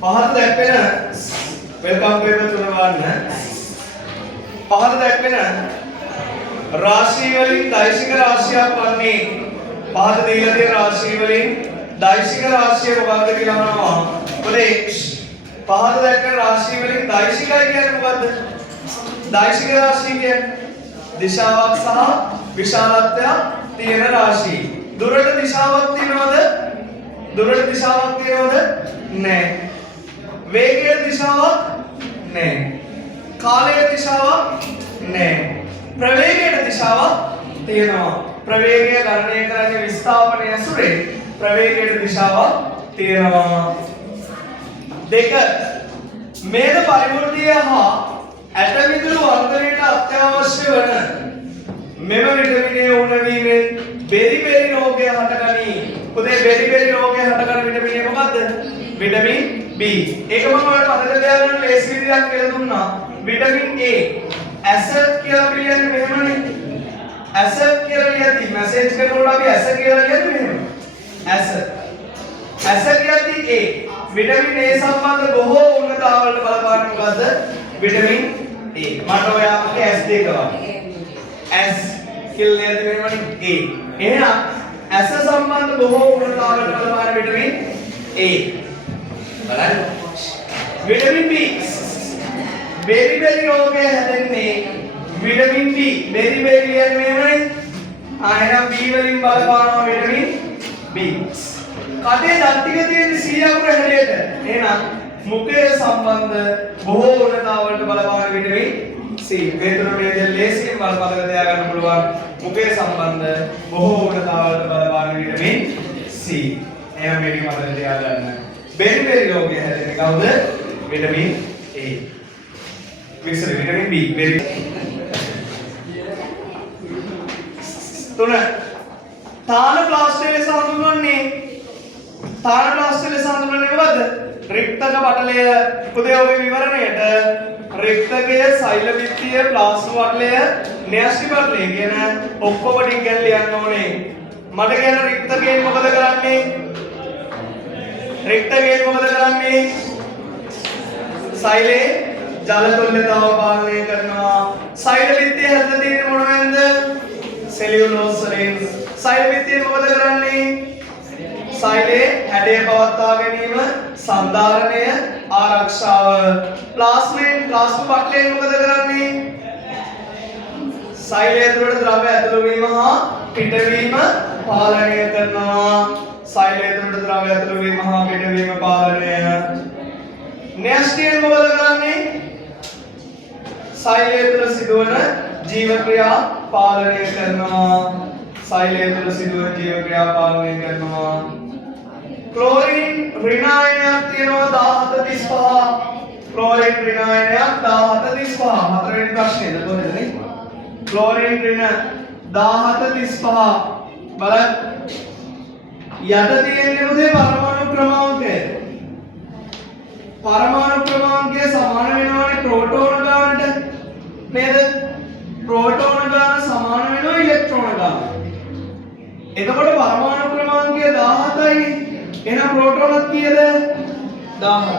පහත දැක්වෙන welcome paper තුන ගන්න. පහත දැක්වෙන රාශිය වලින් දෛශික රාශියක් වන්නේ පහත දීලා තියෙන රාශිය වලින් දෛශික රාශිය මොකක්ද කියලා අහනවා. මොකද පහත දැක්වෙන රාශිය වලින් දෛශිකයි කියන්නේ මොකද්ද? දෛශික රාශිය කියන්නේ දිශාවක් සහ විශාලත්වයක් තියෙන රාශිය. දුරට දිශාවක් තියෙනවද? දුරට දිශාවක් තියෙනවද? නැහැ. වේගයේ දිශාවක් නැහැ. කාලයේ දිශාවක් නැහැ. ප්‍රවේගයේ දිශාවක් තියෙනවා. ප්‍රවේගය ගණනය කරන්නේ විස්ථාපනය ඇසුරේ. ප්‍රවේගයේ දිශාවක් තියෙනවා. දෙක මේද පරිවෘතිය හා ඇටමිදුළු වර්ධනයට අත්‍යවශ්‍ය වන මෙම විටමිනයේ උණවීමෙන් බෙරි බෙරි රෝගය හටගනී. පුතේ බෙරි බෙරි රෝගය හටගන්න විටමිනය මොකද්ද? Vitamin B. ඒක මම ඔයාලට මතක තියාගන්න ලේසි විදියක් කියලා දුන්නා. Vitamin A. ඇසට් කියලා කියන්නේ මෙහෙමනේ. ඇසට් කියලා ලියද්දි මැසේජ් කරනකොට අපි ඇස කියලා ලියන්නේ මෙහෙම. ඇස කියද්දි A. විටමින් A සම්බන්ධ බොහෝ උන්නතාවලට බලපාන්නේ මොකද්ද? Vitamin A. මට ඔයාලගේ S දෙක වගේ. S කියලා ලියද්දි මෙහෙමනේ A. එහෙනම් ඇස සම්බන්ධ බොහෝ උන්නතාවලට බලපාන විටමින් A. බලන්න. Vitamin B. බෙරි බෙරි රෝගය හැදෙන්නේ විටමින් B. බෙරි බෙරි කියන්නේ මෙහෙමනේ. එහෙනම් B වලින් බලපානවා විටමින් B. කටේ දත් ටික තියෙන C අකුර හැඩයට. එහෙනම් මුඛය සම්බන්ධ බොහෝ උණතාවලට බලපාන විටමින් C. මේ තුන මේ දෙක ලේසියෙන් මතක තියාගන්න පුළුවන්. මුඛය සම්බන්ධ බොහෝ උණතාවලට බලපාන විටමින් C. එහෙනම් මේක මතක තියාගන්න. බෙරි බෙරි රෝගය හැදෙන්නේ කවුද? Vitamin A. වික්ෂර විටමින් B. බෙරි තුන තාන ප්ලාස්ටර් ලෙස හඳුන්වන්නේ මොකද්ද? රික්තක පටලය. පුතේ ඔබේ විවරණයට රික්තකය, සෛල බිත්තිය, ප්ලාස්ම පටලය, න්‍යෂ්ටි පටලය කියන ඔක්කොම ටික ගැන ලියන්න ඕනේ. මට කියන රික්තකයෙන් මොකද කරන්නේ? සෛලේ ජල තුල්‍යතාව පාලනය කරනවා. සෛල බිත්තිය හැදලා තියෙන්නේ මොනවෙන්ද? සෙලියුලෝස් වලින්. සෛල බිත්තිය මොකද කරන්නේ? සෛලේ හැඩය පවත්වා ගැනීම, සන්ධාරණය, ආරක්ෂාව. ප්ලාස්ම පටලයෙන් මොකද කරන්නේ? සෛලය ඇතුළට ද්‍රව්‍ය ඇතුළු වීම හා පිටවීම පාලනය කරනවා. සෛලය ඇතුළට ද්‍රව්‍ය ඇතුළු වීම හා පිටවීම පාලනය. න්‍යෂ්ටියෙන් මොකද කරන්නේ? සෛලය තුළ සිදුවන ජීව ක්‍රියා පාලනය කරනවා. සෛලය තුළ සිදුවන ජීව ක්‍රියා පාලනය කරනවා. ක්ලෝරින් ඍණායනයක් තියෙනවා 1735. ක්ලෝරින් ඍණායනයක් 1735. හතරවෙනි ප්‍රශ්නේද කොහෙද නේ? ක්ලෝරින් ඍණ 1735. බලන්න. යට තියෙන්නේ මොකද? පරමාණු ක්‍රමාංකය. පරමාණු ක්‍රමාංකය සමාන වෙනවානේ ප්‍රෝටෝන ගානට නේද? ප්‍රෝටෝන ගාන සමාන වෙනවා ඉලෙක්ට්‍රෝන ගාන. එතකොට පරමාණු ක්‍රමාංකය 17යි. එහෙනම් ප්‍රෝටෝනත් කීයද? 17.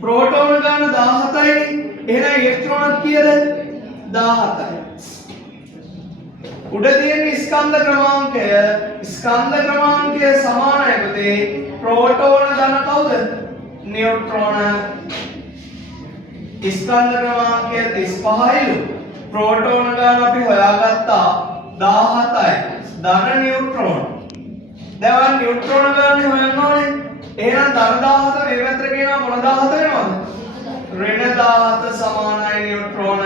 ප්‍රෝටෝන ගාන 17යි. එහෙනම් ඉලෙක්ට්‍රෝනත් කීයද? 17යි. උඩ තියෙන ස්කන්ධ ක්‍රමාංකය සමානයි පුතේ. ප්‍රෝටෝන ගාන කවුද? නියුට්‍රෝන. ස්කන්ධ ක්‍රමාංකය 35යිලු. ප්‍රෝටෝන ගාන අපි හොයාගත්තා 17යි. ධන නියුට්‍රෝන. දැන් නියුට්‍රෝන ගාන හොයන්න ඕනේ. එහෙනම් ධන 17 මේ පැත්තට කියනවා මොන 17 වෙනවද? ඍණ 17 සමානයි නියුට්‍රෝන.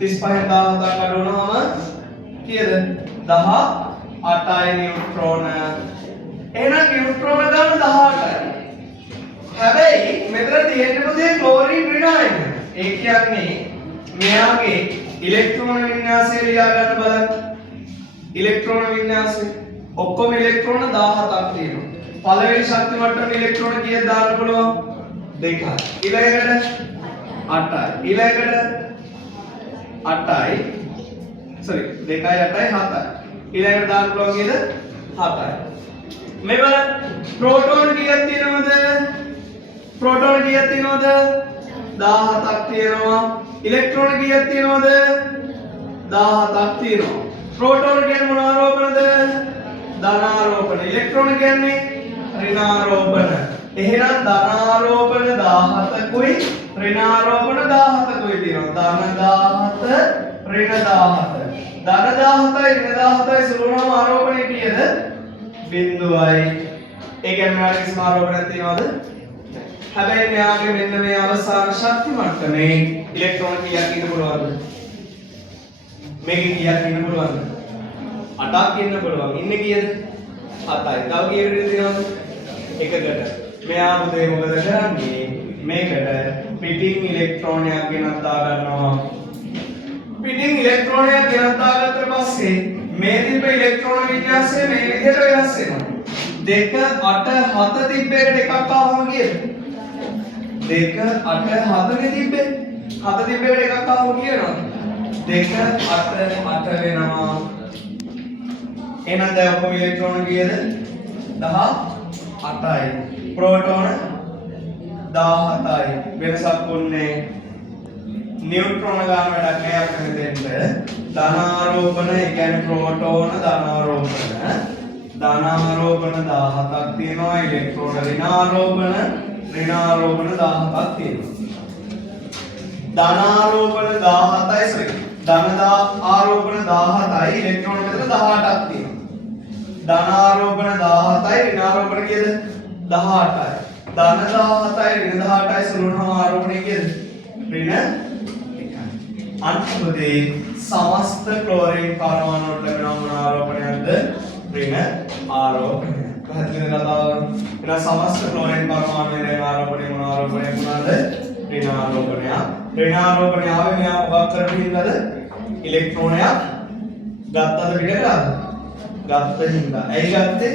35න් 17ක් අඩු වුණාම කීයද? 18යි නියුට්‍රෝන. එහෙනම් නියුට්‍රෝන ගාන 18යි. හැබැයි මෙතන තියෙන්නේ මොකද? ක්ලෝරින් ඍණායන. ඒ කියන්නේ මෙයාගේ ඉලෙක්ට්‍රෝන වින්‍යාසය ලියා ගන්න බලන්න. ඉලෙක්ට්‍රෝන වින්‍යාසය ඔක්කොම ඉලෙක්ට්‍රෝන 17ක් තියෙනවා. පළවෙනි ශක්ති මට්ටමේ ඉලෙක්ට්‍රෝන කීයක් දාන්න පුළුවන්? 2යි. ඊළඟට 8යි. ඊළඟට 8යි. sorry 2යි 8යි 7යි. ඊළඟට දාන්න පුළුවන් කීයද? 7යි. මේ බලන්න ප්‍රෝටෝන කීයක් තියෙනවද? ප්‍රෝටෝන කීයක් තියෙනවද 17ක් තියෙනවා ඉලෙක්ට්‍රෝන කීයක් තියෙනවද 17ක් තියෙනවා ප්‍රෝටෝන කියන්නේ මොන ආරෝපණද ධනාරෝපණ ඉලෙක්ට්‍රෝන කියන්නේ ඍණාරෝපණ එහෙනම් ධනාරෝපණ 17කුයි ඍණාරෝපණ 17කුයි තියෙනවා ධන 17 ඍණ 17 ධන 17යි ඍණ 17යි සුළුවම ආරෝපණය කීයද බිඳුවයි ඒ කියන්නේ මෙයාගේ කිසිම ආරෝපණයක් තියනවද හැබැයි මෙයාගේ මෙන්න මේ අවසාන ශක්ති මට්ටමේ ඉලෙක්ට්‍රෝන කීයක් ඉන්න පුළුවන්ද මේකේ කීයක් ඉන්න පුළුවන්ද 8ක් ඉන්න පුළුවන් ඉන්නේ කීයද 7යි තව කීයකටද තියෙනවද එකකට මෙයා මුදේ මොකද කරන්නේ මේකට පිටින් ඉලෙක්ට්‍රෝනයක් ගෙනත් දා ගන්නවා පිටින් ඉලෙක්ට්‍රෝනයක් ගෙනත් දාගත්තට පස්සේ මේ තිබ්බ ඉලෙක්ට්‍රෝන වින්‍යාසය මේ විදිහට වෙනස් වෙනවා 2 8 7 තිබ්බ එකට එකක් ආවම කීයද 2 8 7 නේ තිබ්බේ 7 තිබ්බ එකට එකක් ආවම කියනවා 2 8 8 වෙනවා එහෙනම් දැන් ඔක්කොම ඉලෙක්ට්‍රෝන කීයද 18යි ප්‍රෝටෝන 17යි වෙනසක් වුණේ නියුට්‍රෝන ගන්න වැඩක් නෑ අපිට මෙතෙන්ට ධනාරෝපණ ඒ කියන්නේ ප්‍රෝටෝන ධනාරෝපණ 17ක් තියෙනවා ඉලෙක්ට්‍රෝන ඍණාරෝපණ 17ක් තියෙනවා ධනාරෝපණ 17යි සෝරි ධන ආරෝපණ 17යි ඉලෙක්ට්‍රෝන මෙතන 18ක් තියෙනවා ධනාරෝපණ 17යි ඍණාරෝපණ කීයද 18යි ධන 17යි ඍණ 18යි සුළුවම ආරෝපණය කීයද ඍණ අන්තිමදී සමස්ත ක්ලෝරින් පරමාණු වලට ලැබෙන මොන ආරෝපණයක්ද ඍණ ආරෝපණය. පැහැදිලිද කතාව? එහෙනම් සමස්ත ක්ලෝරින් පරමාණු වල ආරෝපණය මොන ආරෝපණයක් වුණාද? ඍණ ආරෝපණය. ඍණ ආරෝපණය ආවේ මෙයා මොකක් කරගෙන ඉන්නද? ඉලෙක්ට්‍රෝනයක් ගත්තද පිටකලාද? ගත්ත හින්දා. ඇයි ගත්තේ?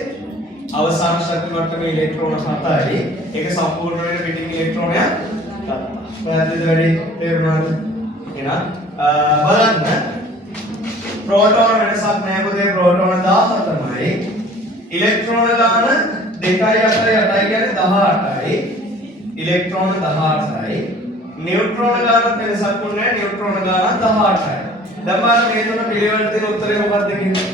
අවසාන ශක්ති මට්ටමේ ඉලෙක්ට්‍රෝන 7යි. ඒක සම්පූර්ණ වෙන පිටින් ඉලෙක්ට්‍රෝනයක් ගත්තා. පැහැදිලිද වැඩි? තේරුණාද? එහෙනම් බලන්න ප්‍රෝටෝන වෙනසක් නැහැ පුතේ ප්‍රෝටෝන 17යි ඉලෙක්ට්‍රෝන ගාන 2යි 8යි 8යි කියන්නේ 18යි ඉලෙක්ට්‍රෝන 18යි නියුට්‍රෝන ගානත් වෙනසක් වුණේ නැහැ නියුට්‍රෝන ගාන 18යි දැන් බලන්න මේ තුන පිළිවෙලට දෙන උත්තරේ මොකක්ද කියන්නේ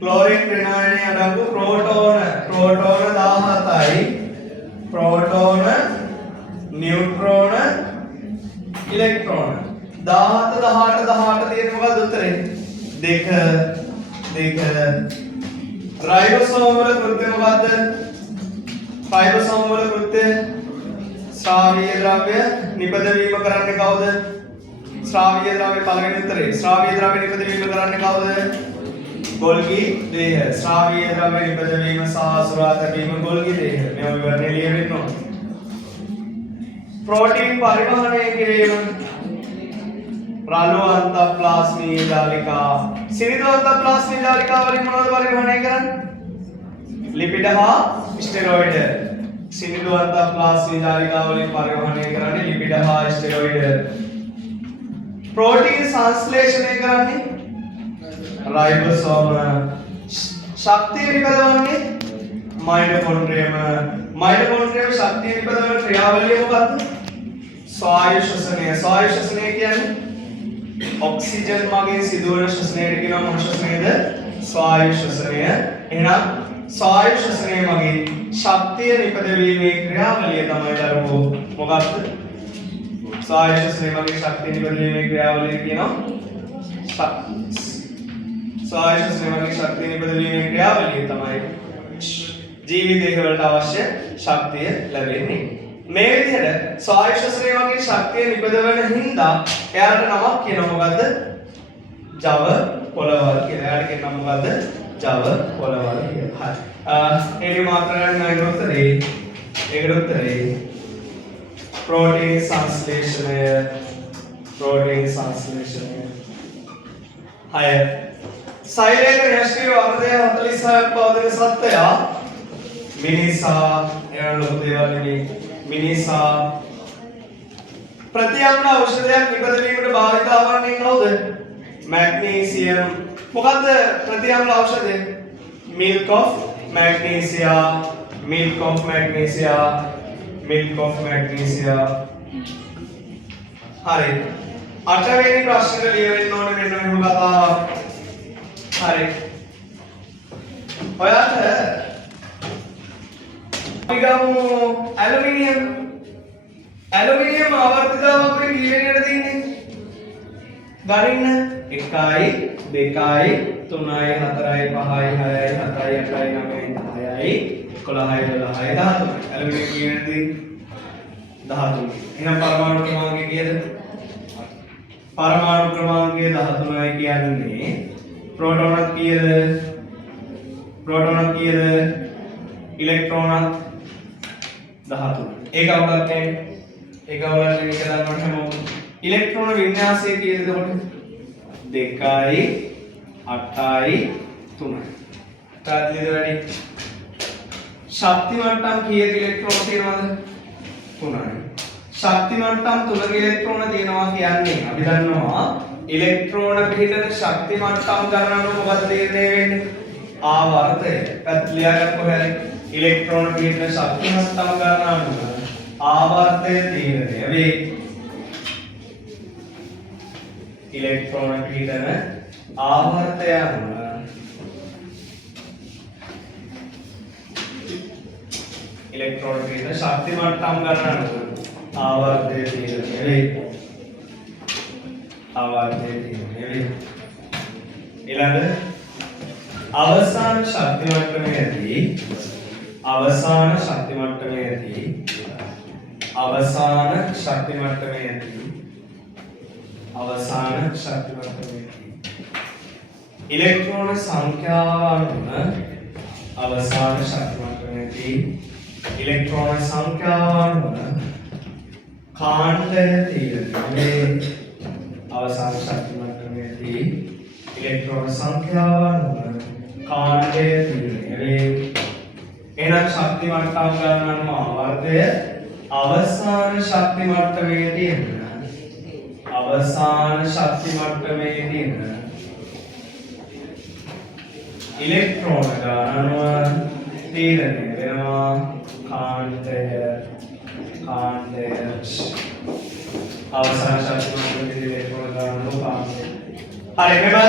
ක්ලෝරින් ඍණායනයේ අඩංගු ප්‍රෝටෝන 17යි प्रोटोन न्यूट्रॉन इलेक्ट्रॉन 17 18 18 තියෙන මොකද්ද උත්තරේ දෙක රයිබෝසෝම වල කෘත්‍ය මොකද්ද රයිබෝසෝම වල කෘත්‍ය ශ්‍රාවීය ද්‍රව්‍ය නිපදවීම කරන්නේ කවුද ශ්‍රාවීය ද්‍රව්‍ය පළවෙනි උත්තරේ ශ්‍රාවීය ද්‍රව්‍ය නිපදවීම කරන්නේ කවුද गोल्गी देह श्राव्य द्रव्य निपदवीम सह सुरातवीम गोल्गी देह මේ විවරණය ලියවෙන්න ඕන ප්‍රෝටීන් පරිවහනය කිරීම රළු අන්තප්ලාස්මීය ජාලිකා සිනිඳු අන්තප්ලාස්මීය ජාලිකා වලින් මොනවද පරිවහනය කරන්නේ ලිපිඩ හා ස්ටෙරොයිඩ් සිනිඳු අන්තප්ලාස්මීය ජාලිකා වලින් පරිවහනය කරන්නේ ලිපිඩ හා ස්ටෙරොයිඩ් ප්‍රෝටීන් සංශ්ලේෂණය කරන්නේ राइबोसोम शक्ति निपदवන්නේ माइटोकॉन्ड्रियम शक्ति निपदවන ක්‍රියාවලිය මොකක්ද ස්වායු ශ්වසනය කියන්නේ ඔක්සිජන් මගින් සිදුවන ශ්වසනයට කියනවා මොන ශ්වසනයද ස්වායු ශ්වසනය එහෙනම් ස්වායු ශ්වසනය මගින් ශක්තිය නිපදවීමේ ක්‍රියාවලිය තමයි දරුවෝ මොකක්ද ස්වායු ශ්වසනය මගින් ශක්තිය නිපදවීමේ ක්‍රියාවලිය කියනවා ස්වායු ශ්වසනය මගින් ශක්තිය නිපදවීමේ ක්‍රියාවලිය තමයි ජීවිතය වලට අවශ්‍ය ශක්තිය ලැබෙන්නේ. මේ විදිහට ස්වායු ශ්වසනය මගින් ශක්තිය නිපදවන හින්දා එයාට නමක් කියනවා මොකද්ද? ජව පොළවල් කියලා. එයාට කියන නම මොකද්ද? ජව පොළවල් කියලා. හරි. ඒ මාත්‍රාවෙන් නේද උත්තරේ? ඒකට උත්තරේ ප්‍රෝටීන් සංශ්ලේෂණය. හය සෛලේක න්‍යෂ්ක්‍රීය වර්ධය 46ක් පවතින සත්වයා මිනිසා එන ලොකු දේවල් නෙමෙයි මිනිසා ප්‍රතිඅම්ල ඖෂධයක් නිපදවීමට භාවිත වන්නේ කවුද? මැග්නීසියම්. මොකද්ද ප්‍රතිඅම්ල ඖෂධය? milk of magnesia, milk of magnesia, milk of magnesia. හරි. 8 වෙනි ප්‍රශ්නෙට ලියවෙන්න ඕනේ මෙන්න මෙහෙම කතාවක්. හරි. ඔයාට අපි ගමු ඇලුමිනියම්. ඇලුමිනියම් ආවර්තිතාව අපේ කීවෙනියට තියෙන්නේ? ගරින්න 1යි 2යි 3යි 4යි 5යි 6යි 7යි 8යි 9යි 10යි 11යි 12යි 13යි. ඇලුමිනියම් කීවෙනියට තියෙන්නේ? 13. එහෙනම් පරමාණු ක්‍රමාංකය කීයද? පරමාණු ක්‍රමාංකය 13යි කියන්නේ ප්‍රෝටෝනක් කීයද? ප්‍රෝටෝනක් කීයද? ඉලෙක්ට්‍රෝනක් 13. ඒක අවුලක් නේ. ඒක අවුලක් නේ කියලා ගන්නකොට හැමෝම ඉලෙක්ට්‍රෝන වින්‍යාසය කීයද එතකොට? 2යි 8යි 3යි. කාටද වැඩි? ශක්ති මට්ටම් කීයක ඉලෙක්ට්‍රෝන තියෙනවද? 3යි. ශක්ති මට්ටම් 3ක ඉලෙක්ට්‍රෝන තියෙනවා කියන්නේ අපි දන්නවා ඉලෙක්ට්‍රෝන පිටන ශක්ති මට්ටම් ගණනට මොකද තීරණය වෙන්නේ? ආවර්තය. පැත් ලියාගන්න කොහේ ඉලෙක්ට්‍රෝන පිටන ශක්ති මට්ටම් ගණනට ආවර්තය තීරණය වේ. ඉලෙක්ට්‍රෝන පිටන ආවර්තය ඉලෙක්ට්‍රෝන පිටන ශක්ති මට්ටම් ගණනට ආවර්තය තීරණය වේ. ආවර්තය තීරණය වේ. ඊළඟ අවසාන ශක්ති මට්ටමේදී අවසාන ශක්ති මට්ටමේදී අවසාන ශක්ති මට්ටමේදී අවසාන ශක්ති මට්ටමේදී ඉලෙක්ට්‍රෝන සංඛ්‍යාව අනුව අවසාන ශක්ති මට්ටමේදී ඉලෙක්ට්‍රෝන සංඛ්‍යාව අනුව කාණ්ඩය තීරණය වේ. අවසාන ශක්ති මට්ටමේදී ඉලෙක්ට්‍රෝන සංඛ්‍යාව අනුව කාණ්ඩය තීරණය වේ. එහෙනම් ශක්ති මට්ටම් ගණනම ආවර්තය අවසාන ශක්ති මට්ටමේදී අවසාන ශක්ති මට්ටමේදී ඉලෙක්ට්‍රෝන ගණනම තීරණය වෙනවා. කාණ්ඩය අවසාන ශක්ති මට්ටමේදී ඉලෙක්ට්‍රෝන ගණනම කාණ්ඩය. හරි මෙබල්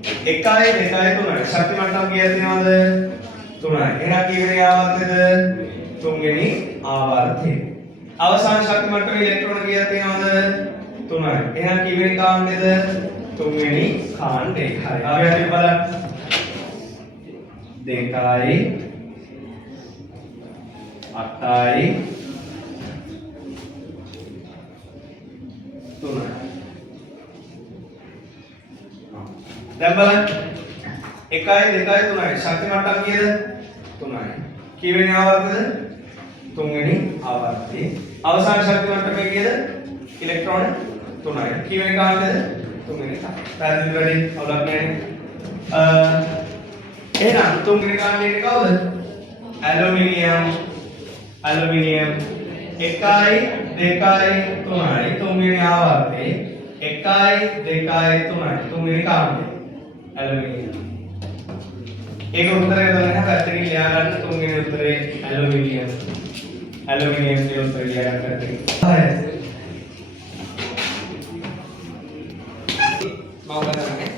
1යි 2යි 3යි ශක්ති මට්ටම් කීයක් තියෙනවද? 3යි. එහෙනම් කීවෙනි ආවර්තයද? 3 වෙනි ආවර්තය. අවසාන ශක්ති මට්ටමේ ඉලෙක්ට්‍රෝන කීයක් තියෙනවද? 3යි. එහෙනම් කීවෙනි කාණ්ඩයද? 3 වෙනි කාණ්ඩය. හරි. අපි අද බලන්න 2යි 8යි 3යි. දැන් බලන්න 1යි 2යි 3යි ශක්ති මට්ටම් කීයද? 3යි. කීවෙනි ආවර්තයද? 3 වෙනි ආවර්තය. අවසාන ශක්ති මට්ටමේ කීයද? ඉලෙක්ට්‍රෝන 3යි. කීවෙනි කාණ්ඩයද? 3 වෙනි කාණ්ඩය. පැහැදිලි වැඩි අවුලක් නැහැ. එහෙනම් 3 වෙනි කාණ්ඩයේ කවුද? ඇලුමිනියම් 1යි 2යි 3යි 3 වෙනි ආවර්තයේ 1යි 2යි 3යි 3 වෙනි කාණ්ඩය ඇලුමිනියම්. ඒක උත්තරය දෙන්න පැත්තකින් ලියා ගන්න 3 වෙනි උත්තරේ ඇලුමිනියම්. ඇලුමිනියම් කියන උත්තරය ලියා ගන්න පැත්තකින්. හරි. මම ගන්නනේ.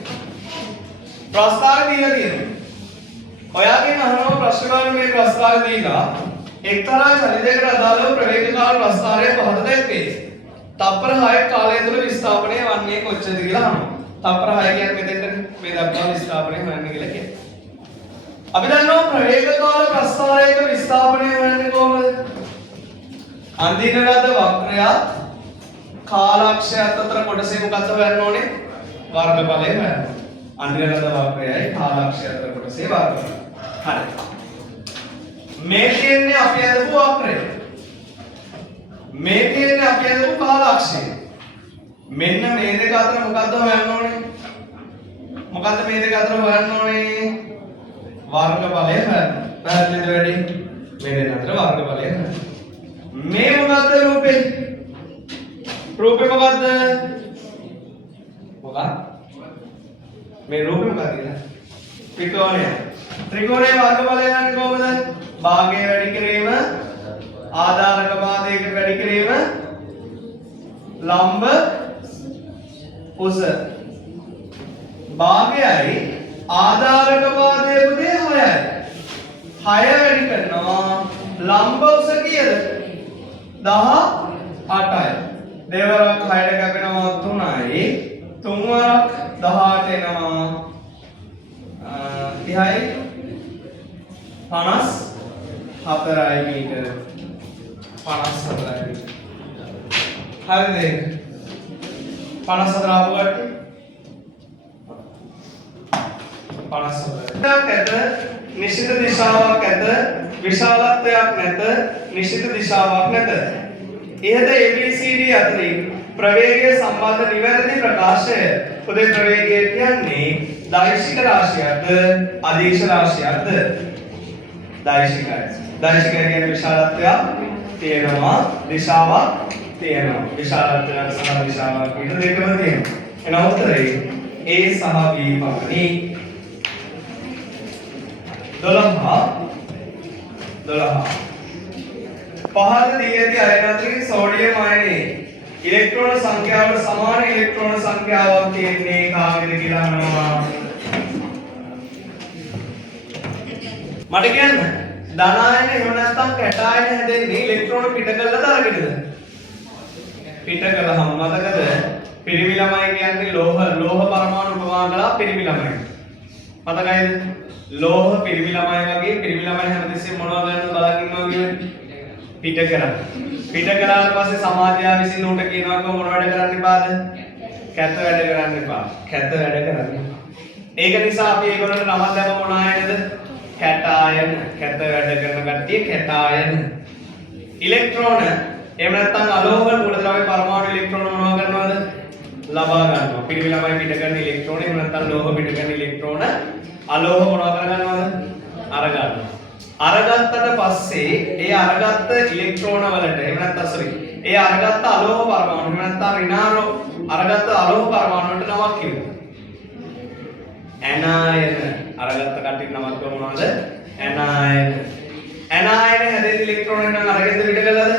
ප්‍රස්තාර දීලා තියෙනවා. ඔයාගෙන් අහනවා ප්‍රශ්න ගන්න මේ ප්‍රස්තාර දීලා එක්තරා චලිතයකට අදාළව ප්‍රවේගකාර ප්‍රස්තාරය පහත දැක්වේ. තප්පර 6ක කාලය තුළ විස්ථාපනය වන්නේ කොච්චරද කියලා අහනවා. තප්පර 6 කියන්නේ මෙතෙන්ට මේ දක්වා විස්ථාපනය හොයන්න කියලා කියන්නේ. අපි දන්නවා ප්‍රවේගකාර ප්‍රස්තාරයක විස්ථාපනය හොයන්නේ කොහොමද? අඳින ලද වක්‍රයත් කාලක්ෂයත් අතර කොටසේ මොකක්ද හොයන්න ඕනේ? වර්ගඵලය හොයන්න. අඳින ලද වක්‍රයයි කාලක්ෂය අතර කොටසේ වර්ගඵලය. හරි. මේ කියන්නේ අපි අදපු වක්‍රය. මේ කියන්නේ අපි අදපු කාලක්ෂය. මෙන්න මේ දෙක අතර මොකද්ද හොයන්න ඕනේ? මොකද්ද මේ දෙක අතර හොයන්න ඕනේ? වර්ගඵලය හොයන්න. පැහැදිලිද වැඩි? මේ දෙක අතර වර්ගඵලය හොයන්න. මේ මොකද්ද රූපේ? රූපේ මොකද්ද? මොකක්ද? මේ රූපේ මොකක්ද කියලා? ත්‍රිකෝණය. ත්‍රිකෝණයේ වර්ගඵලය ගන්න කොහොමද? භාගය වැඩි කිරීම ආධාරක පාදයක වැඩි කිරීම ලම්බ උස භාගයයි ආධාරක පාදයේ උදේ 6යි 6 වැඩි කරනවා ලම්බ උස කීයද 18යි දෙවරක් 6ට කැපෙනවා 3යි තුන් වරක් 18 එනවා 30යි 54යි මීටර 54යි මීටර හරිද 54 ආපු කට්ටිය 54 ඇත නිශ්චිත දිශාවක් ඇත විශාලත්වයක් නැත නිශ්චිත දිශාවක් නැත ඉහත ABCD අතරින් ප්‍රවේගය සම්බන්ධ නිවැරදි ප්‍රකාශය උදේ ප්‍රවේගය කියන්නේ දෛශික රාශියක්ද අදීශ රාශියක්ද දෛශිකයි කියන්නේ විශාලත්වයක් තියෙනවා දිශාවක් තියෙනවා විශාලත්වයක් සහ දිශාවක් කියන දෙකම තියෙනවා එන උත්තරේ A සහ B පමණි 12 පහළ දී ඇති අයන අතරින් සෝඩියම් අයනයේ ඉලෙක්ට්‍රෝන සංඛ්‍යාවට සමාන ඉලෙක්ට්‍රෝන සංඛ්‍යාවක් තියෙන්නේ කාගෙද කියලා අහනවා මට කියන්න ධන ආයන එහෙම නැත්නම් කැට ආයන හැදෙන්නේ ඉලෙක්ට්‍රෝන පිට කළාද අරගෙනද පිට කළාම මතකද පිරිමි ළමයි කියන්නේ ලෝහ පරමාණු උපමා කළා පිරිමි ළමයි මතකයිද ලෝහ පිරිමි ළමයි වගේ පිරිමි ළමයි හැමතිස්සෙම මොනවද කරනවද බලන් ඉන්නවා කියන්නේ පිට කරා පිට කරාට පස්සේ සමාජය විසින් උන්ට කියනවා මොන වැඩ කරන්න එපාද කැත වැඩ කරන්න එපා කැත වැඩ කරන්න ඒක නිසා අපි ඒගොල්ලන්ට නමක් දැම්ම මොන ආයනද කැට ආයන කැත වැඩ කරන කට්ටිය කැට ආයන ඉලෙක්ට්‍රෝන එහෙම නැත්නම් අලෝහ මූලද්‍රව්‍ය පරමාණු ඉලෙක්ට්‍රෝන මොනවා කරනවද ලබා ගන්නවා පිරිමි ළමයි පිට කරන ඉලෙක්ට්‍රෝන එහෙම නැත්නම් ලෝහ පිට කරන ඉලෙක්ට්‍රෝන අලෝහ මොනවා කරගන්නවද අරගන්නවා අරගත්තට පස්සේ ඒ අරගත්ත ඉලෙක්ට්‍රෝන වලට එහෙම නැත්නම් ඒ අරගත්ත අලෝහ පරමාණු එහෙම නැත්නම් ඍණාරෝ අරගත්ත අලෝහ පරමාණු වලට නමක් කියනවා ඇනායන අරගත්ත කට්ටිය නමක් මොනවද ඇනායන හැදෙන ඉලෙක්ට්‍රෝන නම් අරගෙනද පිට කළාද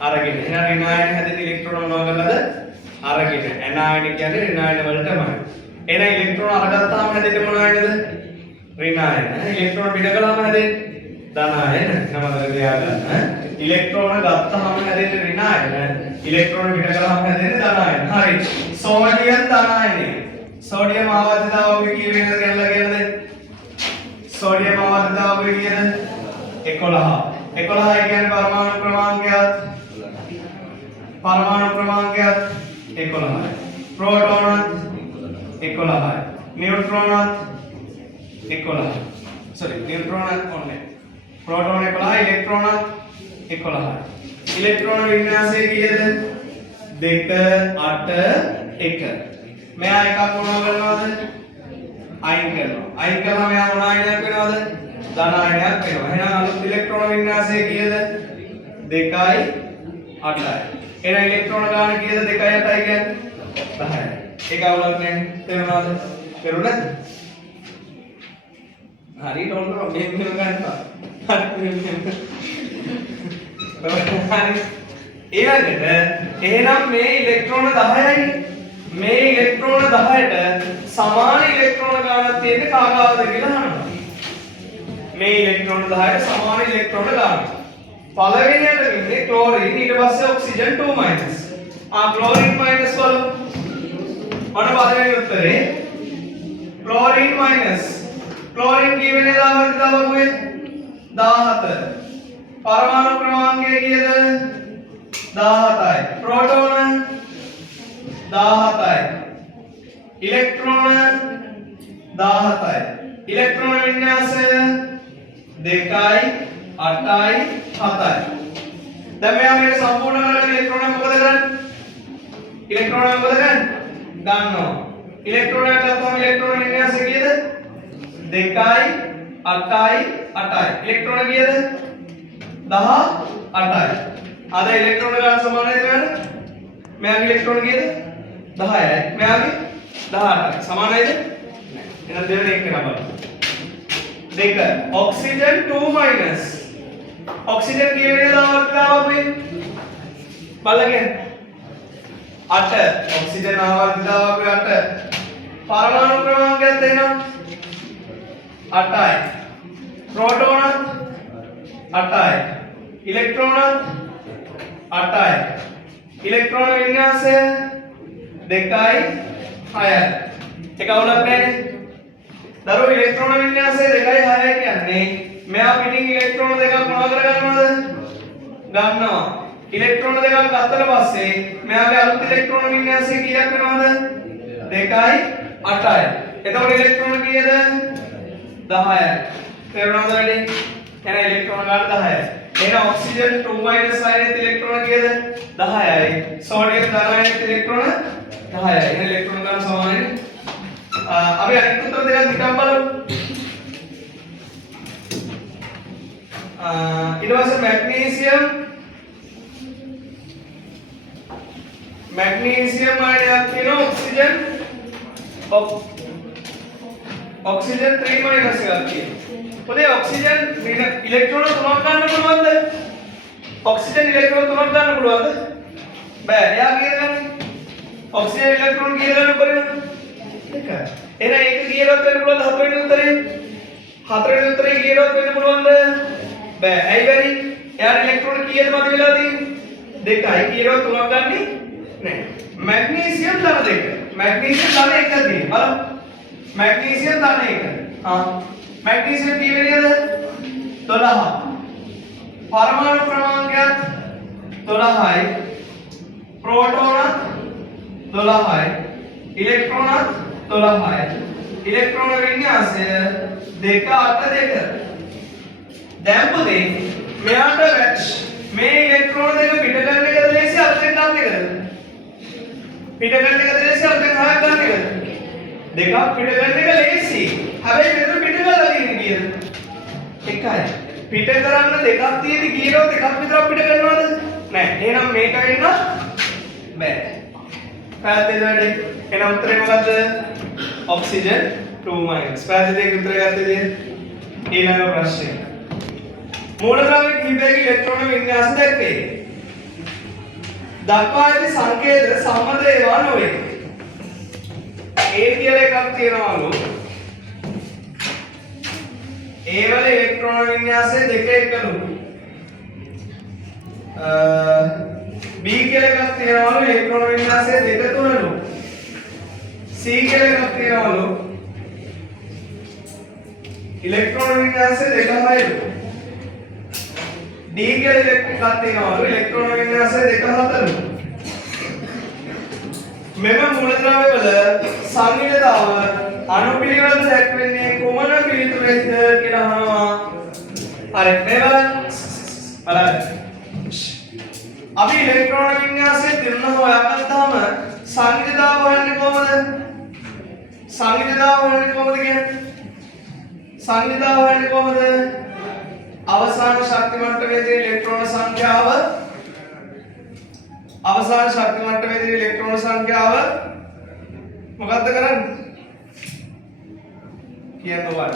අරගෙන එහෙනම් ඍණායන හැදෙන ඉලෙක්ට්‍රෝන මොනවා කළාද අරගෙන ඇනායන කියන්නේ ඍණායන වලටමයි එහෙනම් ඉලෙක්ට්‍රෝන අරගත්තාම හැදෙන්නේ මොන ආයනද ඍණායන ඉලෙක්ට්‍රෝන පිට කළාම හැදෙන්නේ ධනායන නමද ලියාගන්න ඉලෙක්ට්‍රෝන ගත්තාම හැදෙන්නේ ඍණායන ඉලෙක්ට්‍රෝන පිට කළාම හැදෙන්නේ ධනායන හරි සෝඩියම් ධනායනයි සෝඩියම් ආවර්තිතාවය කීයද කියලා සෝඩියම් ආවර්තිතාවය කීයද 11 කියන්නේ පරමාණු ක්‍රමාංකයත් 11යි ප්‍රෝටෝනත් 11යි නියුට්‍රෝනත් 11යි නියුට්‍රෝනත් ඔන්නේ ප්‍රෝටෝන 11යි ඉලෙක්ට්‍රෝනත් 11යි ඉලෙක්ට්‍රෝන වින්‍යාසය කීයද 2 8 1 මෙයා එකක් මොනවා කරනවද අයින් කරනවා මෙයා මොන ආයනයක් වෙනවද ධන ආයනයක් වෙනවා එහෙනම් අලුත් ඉලෙක්ට්‍රෝන වින්‍යාසය කීයද 2යි 8යි එහෙනම් ඉලෙක්ට්‍රෝන ගාන කීයද 2යි 8යි කියන්නේ 10යි ඒක අවුලක් නැහැ තේරුණාද තේරුණාද හරි ඩොන්ට මෙහෙම ගන්නවා හරි ඊළඟට එහෙනම් මේ ඉලෙක්ට්‍රෝන 10යි මේ ඉලෙක්ට්‍රෝන 10ට සමාන ඉලෙක්ට්‍රෝන ගානක් තියෙන්නේ කාගාවද කියලා අහනවා. මේ ඉලෙක්ට්‍රෝන 10ට සමාන ඉලෙක්ට්‍රෝන ගාන. පළවෙනියට ඉන්නේ ක්ලෝරින් ඊට පස්සේ ඔක්සිජන් 2-. ක්ලෝරින් මයිනස් වල මොන පළවෙනි උත්තරේ? Chlorine minus. ක්ලෝරින් කීවෙනි ආවර්තිතාවකුවේ 17. පරමාණු ක්‍රමාංකය කීයද? 17යි. ප්‍රෝටෝන 17යි ඉලෙක්ට්‍රෝන 17යි ඉලෙක්ට්‍රෝන වින්‍යාසය 2යි 8යි 7යි දැන් මෙයා මේක සම්පූර්ණ කරලා ඉලෙක්ට්‍රෝන මොකද කරන්නේ ඉලෙක්ට්‍රෝන මොකද කරන්නේ ගන්නවා ඉලෙක්ට්‍රෝනයට ගත්තම ඉලෙක්ට්‍රෝන වින්‍යාසය කීයද 2යි 8යි 8යි ඉලෙක්ට්‍රෝන කීයද 18යි අද ඉලෙක්ට්‍රෝන ගන්න සමානයි නේද මෙයාගේ ඉලෙක්ට්‍රෝන කීයද 10යි මෙයාගේ 18යි සමානයිද එහෙනම් දෙවෙනි එක කරා බලන්න දෙක ඔක්සිජන් 2 මයිනස් ඔක්සිජන් කී වෙනිද ආවර්තිතාවකුයි බලගෙන 8 ඔක්සිජන් ආවර්තිතාවකුයි 8 පරමාණු ක්‍රමාංකයක් දෙනවා 8යි ප්‍රෝටෝනත් 8යි ඉලෙක්ට්‍රෝනත් 8යි ඉලෙක්ට්‍රෝන වින්‍යාසය 2යි 6යි ඒක අවුලක් නැහැ දරුවෝ ඉලෙක්ට්‍රෝන වින්‍යාසය 2යි 6යි කියන්නේ මෙයා පිටින් ඉලෙක්ට්‍රෝන දෙකක් මොනවද කරගන්නවද ගන්නවා ඉලෙක්ට්‍රෝන දෙකක් ගත්තට පස්සේ මෙයාගේ අලුත් ඉලෙක්ට්‍රෝන වින්‍යාසය කීයක් වෙනවද 2යි 8යි එතකොට ඉලෙක්ට්‍රෝන කීයද 10යි තේරුණාද වැඩි එහෙනම් ඉලෙක්ට්‍රෝන ගන්න 10යි එහෙනම් ඔක්සිජන් 2 අයනත් ඉලෙක්ට්‍රෝන කීයද 10යි සෝඩියම් ධනායනත් ඉලෙක්ට්‍රෝන 10යි එහෙනම් ඉලෙක්ට්‍රෝන ගන්න සමානයි අපි අනිත් උත්තර දෙකක් නිකන් බලමු ඊට පස්සේ මැග්නීසියම් අයනයක් තියෙනවා ඔක්සිජන් 3 මයිනස් එකක් තියෙනවා පොතේ ඔක්සිජන් ඉලෙක්ට්‍රෝන 3ක් ගන්න පුළුවන්ද ඔක්සිජන් ඉලෙක්ට්‍රෝන 3ක් ගන්න පුළුවන්ද බෑ එයා කීයද ගන්නේ ඔක්සිජන් ඉලෙක්ට්‍රෝන කීයද ගන්න බැරිද එක එහෙනම් ඒක කීයවත් වෙන්න පුළුවන්ද හතරවෙනි උත්තරේ හතරවෙනි උත්තරේ කීයවත් වෙන්න පුළුවන්ද බෑ ඇයි බැරි එයාට ඉලෙක්ට්‍රෝන කීයද මත වෙලා තියෙන්නේ දෙකයි කීයවත් 3ක් ගන්නෙ නෑ මැග්නීසියම් ධන 2 මැග්නීසියම් ධන 1 තියෙනවා බලමු මැග්නීසියම් ධන 1 මැග්නීසියම් කී වෙනියද 12 පරමාණු ක්‍රමාංකයක් 12යි ප්‍රෝටෝනත් 12යි ඉලෙක්ට්‍රෝනත් 12යි ඉලෙක්ට්‍රෝන වින්‍යාසය 2 8 2 දැන් පුතේ මෙයාට මේ ඉලෙක්ට්‍රෝන දෙක පිට ගන්න එකද ලේසි අල්ලෙන් ගන්න එකද පිට ගන්න එකද ලේසි අල්ලෙන් හයක් ගන්න එකද දෙකක් පිට ගන්න එක ලේසි හැබැයි මෙතන පිට කරලා තියෙන්නේ කීයද එකයි පිට කරන්න දෙකක් තියෙදි කීරෝ දෙකක් විතරක් පිට කරනවද නෑ එහෙනම් මේක වෙන්න බෑ පැහැදිලිද වැඩි එහෙනම් උත්තරේ මොකද්ද ඔක්සිජන් 2 මයිනස් පැහැදිලිද උත්තරය ගත්තද ඊළඟ ප්‍රශ්නය මූලද්‍රව්‍ය කිහිපයක ඉලෙක්ට්‍රෝන වින්‍යාස දැක්වේ දක්වා ඇති සංකේත සම්මත ඒවා නොවේ A කියලා එකක් තියෙනවලු A වල ඉලෙක්ට්‍රෝන වින්‍යාසය 2 එකලු B කියලා එකක් තියෙනවලු ඉලෙක්ට්‍රෝන වින්‍යාසය 2 3ලු C කියලා එකක් තියෙනවලු ඉලෙක්ට්‍රෝන වින්‍යාසය 2 6ලු D කියලා එකක් තියෙනවලු ඉලෙක්ට්‍රෝන වින්‍යාසය 2 4ලු මෙම මූලද්‍රව්‍ය වල සංනිවිදතාව අනුපිළිවෙල දැක්වෙන්නේ කුමන පිළිතුරෙන්ද කියලා අහනවා. හරි මේ බලන්න. අපි ඉලෙක්ට්‍රෝන වින්‍යාසය දිනන හොයාගත්තාම සංනිවිදතාව හොයන්නේ කොහොමද? සංනිවිදතාව හොයන්නේ කොහොමද කියන්නේ? සංනිවිදතාව හොයන්නේ කොහොමද? අවසාන ශක්ති මට්ටමේදී ඉලෙක්ට්‍රෝන සංඛ්‍යාව අවසාන ශක්ති මට්ටමේදී ඉලෙක්ට්‍රෝන සංඛ්‍යාව මොකක්ද කරන්නේ? කියන්න ඕන.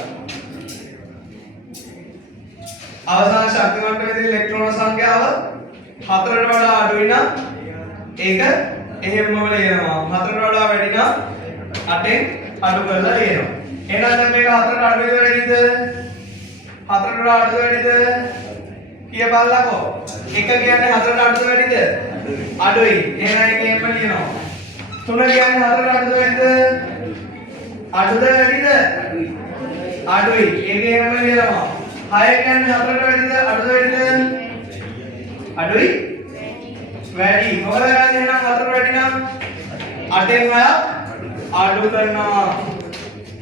අවසාන ශක්ති මට්ටමේදී ඉලෙක්ට්‍රෝන සංඛ්‍යාව 4ට වඩා අඩු වෙන ඒක එහෙමම ලියනවා. 4ට වඩා වැඩි නම් 8ෙන් අඩු කරලා ලියනවා. එහෙනම් දැන් මේක 4ට අඩු වෙයිද? 4ට වඩා අඩු වෙයිද? කිය බලන්නකෝ. 1 කියන්නේ 4ට අඩු වැඩිද? අඩුයි. එහෙනම් ඒක එහෙම ලියනවා. 3 කියන්නේ 4ට අඩු වෙයිද? අඩුද වැඩිද? අඩුයි. ඒක එහෙම ලියනවා. 6 කියන්නේ 4ට වැඩිද? අඩුද වැඩිද? අඩුයි. වැඩි. මොකද කරන්නේ එහෙනම් 4ට වැඩි නම් 8ෙන් 6ක් අඩු කරනවා.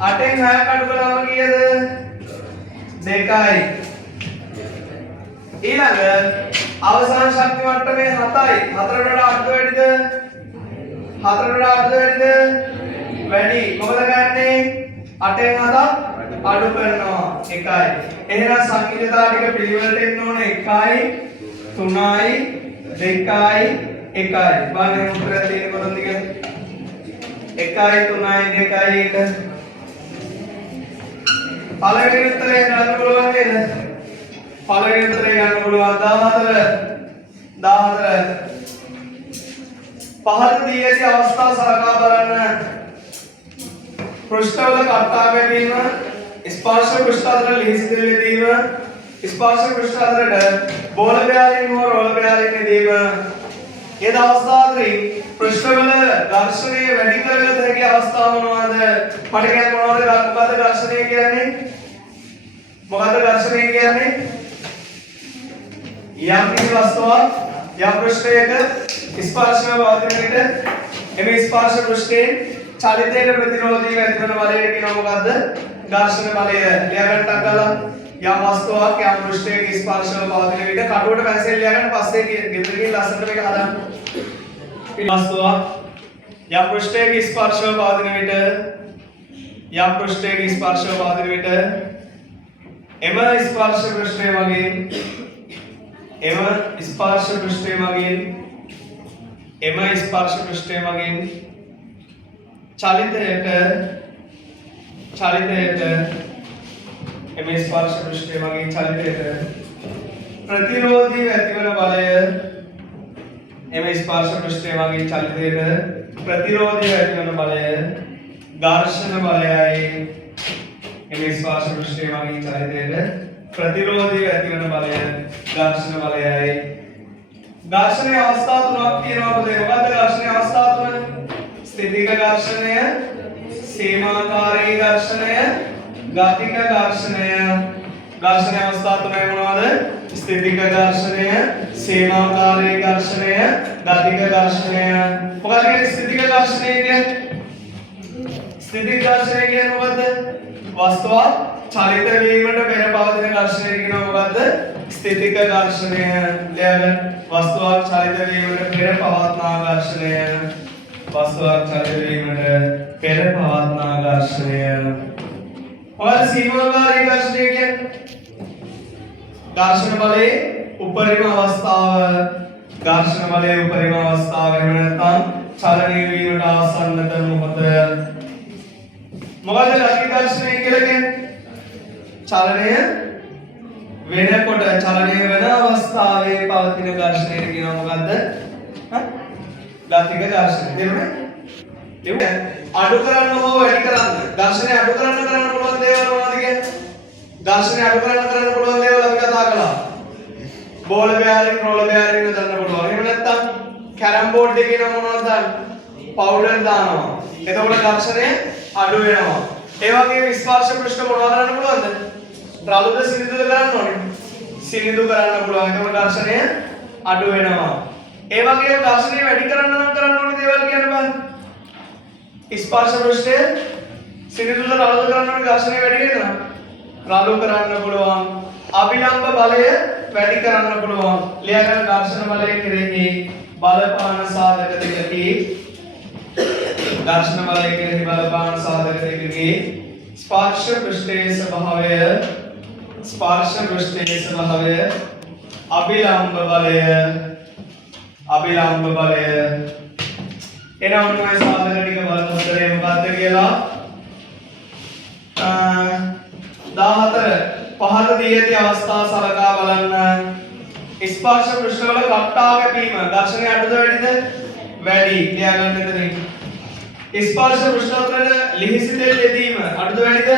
8ෙන් 6ක් අඩු කළාම කීයද? 2යි. ඊළඟ අවසාන ශක්ති මට්ටමේ 7යි. 4ට වඩා අඩු වැඩිද? 4ට වඩා අඩු වැඩිද? වැඩි. මොකද කරන්නේ? 8ෙන් 7ක් අඩු කරනවා. 1යි. එහෙනම් සංකීර්ණතා ටික පිළිවෙලට එන්න ඕන 1යි 3යි 2යි 1යි. බලන්න උත්තරය තියෙන්නේ කොතනද කියලා? 1යි 3යි 2යි 1. පළවෙනි උත්තරේ ගන්න පුළුවන් නේද? පළවෙනි උත්තරේ ගන්න පුළුවන් 14 පහත දී ඇති අවස්ථා සලකා බලන්න. පෘෂ්ඨවල කට්ටා ගැනීම, ස්පර්ශ පෘෂ්ඨ අතර ලිහිසි දෙලෙදීම, ස්පර්ශ පෘෂ්ඨ අතරට බෝල බෑරින් හෝ රෝල බෑරින් යෙදීම. ඒ අවස්ථාවේදී පෘෂ්ඨවල ඝර්ෂණය වැඩි කරගත හැකි අවස්ථාව මොනවාද? මට කියන්න මොනවද මොකද්ද ඝර්ෂණය කියන්නේ? මොකද්ද ඝර්ෂණය කියන්නේ? යම් කිසි වස්තුවක් යම් පෘෂ්ඨයක ස්පර්ශව පවතින විට එම ස්පර්ශ පෘෂ්ඨයෙන් චලිතයට ප්‍රතිරෝධීව ඇතිවන බලයට කියනවා මොකද්ද? ඝර්ෂණ බලය. ලියාගන්න අකලා යම් වස්තුවක් යම් පෘෂ්ඨයක ස්පර්ශව පවතින විට කටුවට පැන්සල් ලියාගන්න පස්සේ ගෙදරකින් ලස්සනට මේක හදන්න. වස්තුවක් යම් පෘෂ්ඨයක ස්පර්ශව පවතින විට එම ස්පර්ශ පෘෂ්ඨය මගින් චලිතයට ප්‍රතිරෝධී ඇතිවන බලය ඝර්ෂණ බලයයි. එම ස්පර්ශ පෘෂ්ඨය මගින් චලිතයට ප්‍රතිරෝධී ඇතිවන බලය ඝර්ෂණ බලයයි. ඝර්ෂණයේ අවස්ථා තුනක් තියෙනවා. මොකද ඝර්ෂණයේ අවස්ථා තුන? ස්ථිතික ඝර්ෂණය, සීමාකාරී ඝර්ෂණය, ගතික ඝර්ෂණය. ඝර්ෂණයේ අවස්ථා තුනයි මොනවද? ස්ථිතික ඝර්ෂණය, සීමාකාරී ඝර්ෂණය, ගතික ඝර්ෂණය. මොකක්ද කියන්නේ ස්ථිතික ඝර්ෂණය කියන්නේ? ස්ථිතික ඝර්ෂණය කියන්නේ මොකද්ද? වස්තුවක් චලිත වීමට පෙර පවතින ඝර්ෂණය කියනවා මොකද්ද? ස්ථිතික ඝර්ෂණය. ලියන්න. වස්තුවක් චලිත වීමට පෙර පවත්නා ඝර්ෂණය. මොකද සීමාකාරී ඝර්ෂණය කියන්නේ? ඝර්ෂණ බලයේ උපරිම අවස්ථාව. එහෙම නැත්නම් චලනය වීමට ආසන්නතම මොහොත. මොකද ගති ඝර්ෂණය කියලා කියන්නේ? චලනය වෙන අවස්ථාවේ පවතින ඝර්ෂණය කියනවා මොකද්ද? ගතික ඝර්ෂණය. තේරුණා? අඩු කරන්න හෝ වැඩි කරන්න. ඝර්ෂණය අඩු කරන්න පුළුවන් දේවල් මොනවද කියන්නේ? ඝර්ෂණය අඩු කරන්න පුළුවන් දේවල් අපි කතා කළා. බෝල බෑරින් රෝල බෑරින් දාන්න පුළුවන්. එහෙම නැත්නම් කැරම් බෝඩ් එකේ නම් මොනවද දාන්නේ? පවුඩර් දානවා. එතකොට ඝර්ෂණය අඩු වෙනවා. ඒ වගේම ස්පර්ශ පෘෂ්ඨ මොනවද කරන්න පුළුවන්ද? රළුද සිනිඳුද කරන්න ඕනේ? සිනිඳු කරන්න පුළුවන්. එතකොට ඝර්ෂණය අඩු වෙනවා. ඒ වගේම ඝර්ෂණය වැඩි කරන්න නම් කරන්න ඕනේ දේවල් කියන්න බෑ. ස්පර්ශ පෘෂ්ඨය සිනිඳුද රළුද කරන්න ඕනේ ඝර්ෂණය වැඩි වෙනවා. රළු කරන්න පුළුවන්. අභිලම්බ බලය වැඩි කරන්න පුළුවන්. ලියාගන්න ඝර්ෂණ බලය කෙරෙහි බලපාන සාධක දෙකකි. ස්පර්ශ පෘෂ්ඨයේ ස්වභාවය අභිලම්බ බලය එනවා මේ සාධක ටික බලමු උත්තරේ මොකක්ද කියලා. 14 පහත දී ඇති අවස්ථා සලකා බලන්න. ස්පර්ශ පෘෂ්ඨවල කට්ටා ගැනීම ඝර්ෂණය අඩුද වැඩිද? වැඩි. ලියාගන්න එතනින්. ස්පර්ශ පෘෂ්ඨවල ලිහිසි දෙල් යෙදීම අඩුද වැඩිද?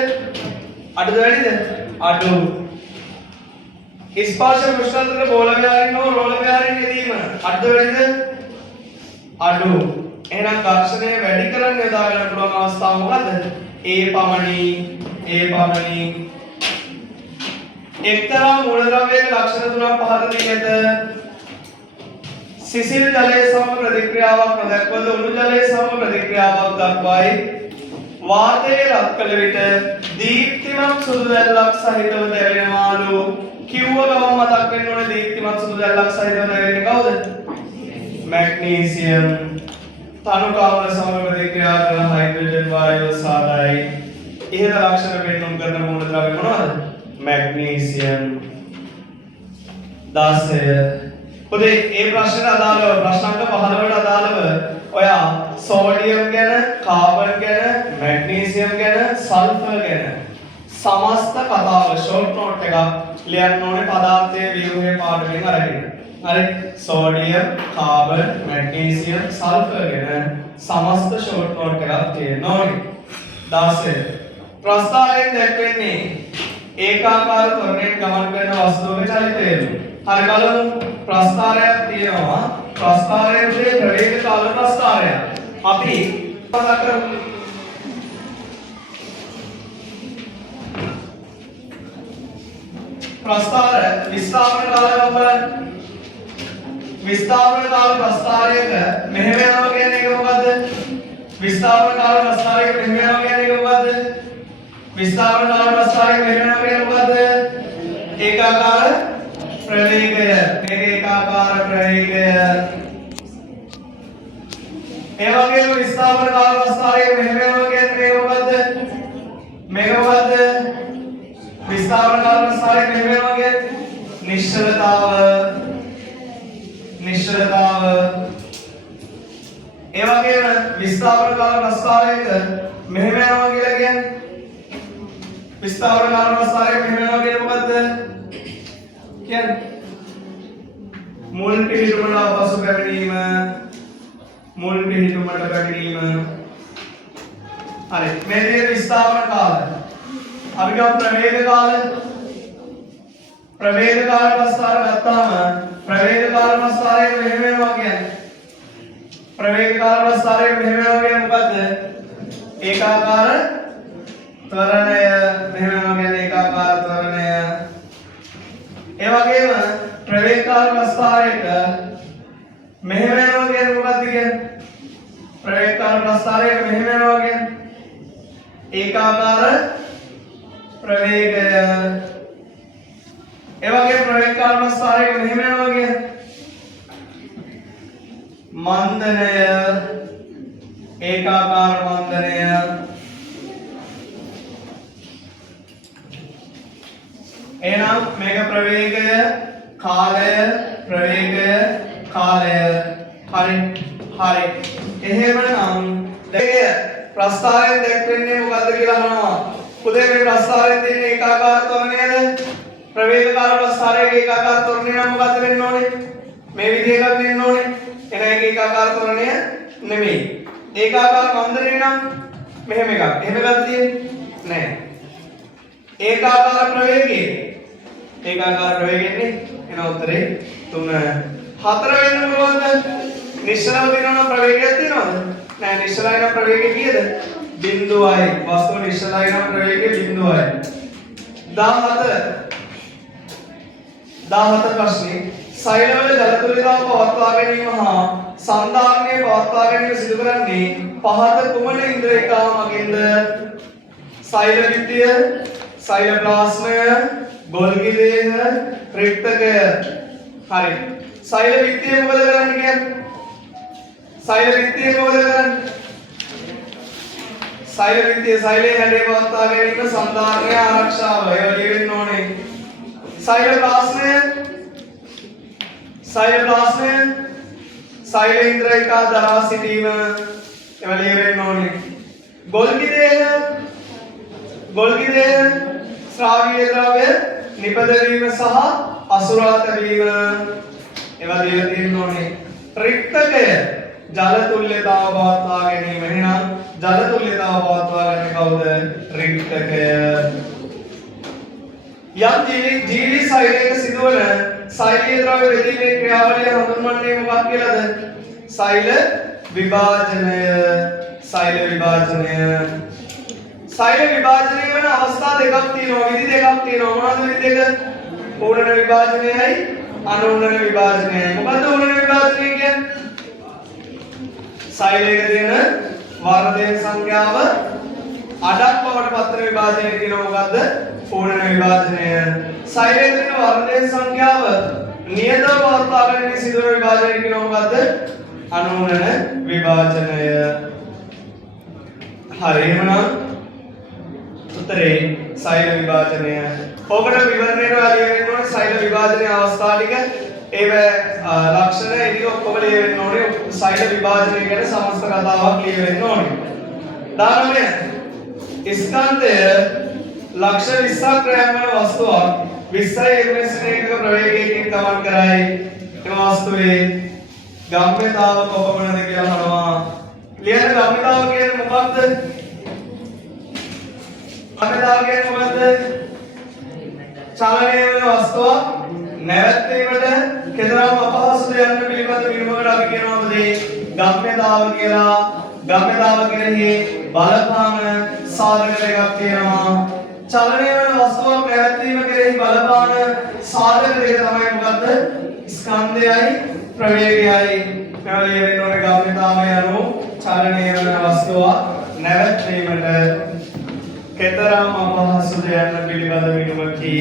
අඩු. ස්පර්ශ පෘෂ්ඨවල බෝල බෑරින් හෝ රෝල බෑරින් යෙදීම අඩුද වැඩිද? අඩු. එහෙනම් ඝර්ෂණය වැඩි කරන්න යොදා ගන්න පුළුවන් අවස්ථාව මොකද්ද? ඒ පමණි. එක්තරා මූලද්‍රව්‍යයක ලක්ෂණ තුනක් පහත දී ඇත. සිසිල් ජලයේ සම ප්‍රතික්‍රියාවක් නොදක්වද උණු ජලයේ සම ප්‍රතික්‍රියාවක් දක්වයි. වාතයේ රත් කළ විට දීප්තිමත් සුදු දැල්ලක් සහිතව දැවෙනවාලු. කිව්ව ගමන් මතක් වෙන්න ඕනේ දීප්තිමත් සුදු දැල්ලක් සහිතව දැවෙන්නේ කවුද? මැග්නීසියම්. තනුකාවල සම ප්‍රතික්‍රියා කරන හයිඩ්‍රජන් වායුව සාදයි. ඉහත ලක්ෂණ පෙන්වුම් කරන මූලද්‍රව්‍ය මොනවාද? මැග්නීසියම්. 16 පොතේ ඒ ප්‍රශ්නට අදාළව ප්‍රශ්න අංක 15ට අදාළව ඔයා සෝඩියම් ගැන, කාබන් ගැන, මැග්නීසියම් ගැන, සල්ෆර් ගැන සමස්ත කතාව ෂෝට් නෝට් එකක් ලියන්න ඕනේ පදාර්ථයේ ව්‍යුහයේ පාඩමෙන් අරගෙන. හරි සෝඩියම්, කාබන්, මැග්නීසියම්, සල්ෆර් ගැන සමස්ත ෂෝට් නෝට් එකක් තියෙන්න ඕනේ. 16 ප්‍රස්ථාරයෙන් දැක්වෙන්නේ ඒකාකාර ත්වරණයෙන් ගමන් කරන වස්තුවක චලිතය. හරි බලමු ප්‍රස්ථාරයක් තියෙනවා. ප්‍රස්ථාරයේ ප්‍රවේග කාල ප්‍රස්ථාරයක්. අපි කතා කරමු. ප්‍රස්ථාර විස්තාරණ කාලය බලන්න. විස්තාරණ කාල ප්‍රස්ථාරයක මෙහෙම යනවා කියන්නේ ඒක මොකද්ද? විස්තාරණ කාල ප්‍රස්ථාරයක මෙහෙම යනවා කියන්නේ ඒක මොකද්ද? විස්තාරණ කාල ප්‍රස්ථාරයක මෙහෙම යනවා කියන්නේ මොකද්ද? ඒකාකාර ප්‍රවේගය. මේක ඒකාකාර ප්‍රවේගය. ඒ වගේම විස්තාරණ කාල ප්‍රස්ථාරයක මෙහෙම යනවා කියන්නේ මේක මොකද්ද? මේක මොකද්ද? විස්තාරණ කාල ප්‍රස්ථාරයක මෙහෙම යනවා කියන්නේ නිශ්චලතාව. නිශ්චලතාව. ඒ වගේම විස්තාරණ කාල ප්‍රස්ථාරයක මෙහෙම යනවා කියලා කියන්නේ විස්තාරණ කාල ප්‍රස්ථාරයක මෙහෙම යනවා කියන්නේ මොකද්ද? කියන්නේ මුල් පිහිටුමට පසු පැමිණීම. මුල් පිහිටුමට පැමිණීම. හරි මේ විදිහට විස්තාරණ කාලය. අපි ගමු ප්‍රවේග කාලය. ප්‍රවේග කාල ප්‍රස්ථාර ගත්තාම ප්‍රවේග කාල ප්‍රස්ථාරයේ මෙහෙම වෙනවා කියන්නේ ප්‍රවේග කාල ප්‍රස්ථාරයේ මෙහෙම වෙනවා කියන්නේ මොකද්ද? ඒකාකාර ත්වරණය. මෙහෙම වෙනවා කියන්නේ ඒකාකාර ත්වරණය. ඒ වගේම ප්‍රවේග කාල ප්‍රස්ථාරයක මෙහෙම වෙනවා කියන්නේ මොකද්ද කියන්නේ? ප්‍රවේග කාල ප්‍රස්ථාරයක මෙහෙම වෙනවා කියන්නේ ඒකාකාර ප්‍රවේගය. ඒ වගේ ප්‍රවේග කාල ප්‍රස්ථාරයක මෙහෙම යනවා කියන්නේ මන්දනය. ඒකාකාර මන්දනය. එහෙනම් මේක ප්‍රවේගය, කාලය, ප්‍රවේගය, කාලය. හරි. හරි. එහෙමනම් දෙක ප්‍රස්ථාරයෙන් දැක්වෙන්නේ මොකද්ද කියලා අහනවා. පුතේ මේ ප්‍රස්ථාරයෙන් තියෙන ඒකාකාර ත්වරණයද? ප්‍රවේග කාල ප්‍රස්ථාරයේ ඒකාකාර ත්වරණය නම් මොකද්ද වෙන්න ඕනේ? මේ විදිහකට වෙන්න ඕනේ. එහෙනම් ඒක ඒකාකාර ත්වරණය නෙමෙයි. ඒකාකාර මන්දනය නම් මෙහෙම එකක්. එහෙම එකක් තියෙන්නේ නැහැ. ඒකාකාර ප්‍රවේගය. ඒකාකාර ප්‍රවේගයන්නේ එන උත්තරේ 3. 4 වෙන්න පුළුවන්ද? නිශ්චලව තියෙනවා ප්‍රවේගයක් තියෙනවද? නැහැ. නිශ්චලයි නම් ප්‍රවේගය කීයද? 0යි. වස්තුව නිශ්චලයි නම් ප්‍රවේගය 0යි. 17 ප්‍රශ්නේ සෛලවල ජල තුලිතාව පවත්වා ගැනීම හා සන්ධාරණය පවත්වා ගැනීම සිදු කරන්නේ පහත කුමන ඉන්ද්‍රියකා මගින්ද? සෛල විද්‍ය, සෛල ප්ලාස්මය, ගොල්ගි දේහ, රික්තකය. හරි. සෛල විද්‍ය මොකද කරන්නේ කියන්නේ? සෛල විද්‍ය මොකද කරන්නේ? සෛල විද්‍ය සෛලයේ හැඩය පවත්වා ගැනීම, සන්ධාරණය, ආරක්ෂාව ඒවා ලියවෙන්න ඕනේ. සෛල ප්ලාස්මය සෛල ඉන්ද්‍රියකා දරා සිටීම ඒවා ලියවෙන්න ඕනේ. ගොල්ගි දේහ ශ්‍රාවීය ද්‍රව්‍ය නිපදවීම සහ අසුරා තැබීම ඒවා ලියලා තියෙන්න ඕනේ. රික්තකය ජල තුල්‍යතාව පවත්වා ගැනීම. එහෙනම් ජල තුල්‍යතාව පවත්වා ගන්නේ කවුද? රික්තකය. යම් ජීවි සෛලයක සිදුවන සෛලීය ද්‍රව්‍ය බෙදීමේ ක්‍රියාවලිය හඳුන්වන්නේ මොකක් කියලාද? සෛල විභාජනය. සෛල විභාජනය. සෛල විභාජනය වෙන අවස්ථා දෙකක් තියෙනවා. විදි දෙකක් තියෙනවා. මොනවද විදි දෙක? ඌර්ණ විභාජනයයි අනූර්ණ විභාජනයයි. මොකද්ද ඌර්ණ විභාජනය කියන්නේ? සෛලයක තියෙන වර්ධන සංඛ්‍යාව අඩක් බවට පත්වන විභාජනය කියනවා. මොකද්ද? ඌර්ණ විභාජනය. සෛලයේ තියෙන වර්ධන සංඛ්‍යාව නියතව පවත්වා ගැනීම සිදුවන විභාජනය කියනවා. මොකද්ද? අනූර්ණ විභාජනය. හරි. එහෙනම් උත්තරේ සෛල විභාජනය. ඔබට විවරණයට ලියවෙන්න ඕනේ සෛල විභාජනයේ අවස්ථා ටික. ඒව ලක්ෂණ ඉතින් ඔක්කොම ලියවෙන්න ඕනේ. සෛල විභාජනය ගැන සමස්ත කතාවක් ලියවෙන්න ඕනේ. 19 ස්කන්ධය ලක්ෂ 20ක් ග්‍රෑම් වන වස්තුවක් 20 ms එකක ප්‍රවේගයකින් ගමන් කරයි. එම වස්තුවේ ගම්‍යතාව කොපමණද කියලා අහනවා. ලියන්න ගම්‍යතාව කියන්නේ මොකක්ද? ගම්‍යතාව කියන්නේ මොකද්ද? චලනය වෙන වස්තුවක් නැවැත්වීමට කෙතරම් අපහසුද යන්න පිළිබඳ විමකට අපි කියනවා මොකද? ගම්‍යතාව කියලා. ගම්‍යතාව කෙරෙහි බලපාන සාධක දෙකක් තියෙනවා. චලනය වෙන වස්තුවක් නැවැත්වීම කෙරෙහි බලපාන සාධක දෙක තමයි මොකද්ද? ස්කන්ධයයි ප්‍රවේගයයි. පැවලිය වෙන ඕනේ ගම්‍යතාවය අනුව චලනය වෙන වස්තුවක් නැවැත්වීමට කෙතරම් අපහසුද යන්න පිළිබඳ විමකි.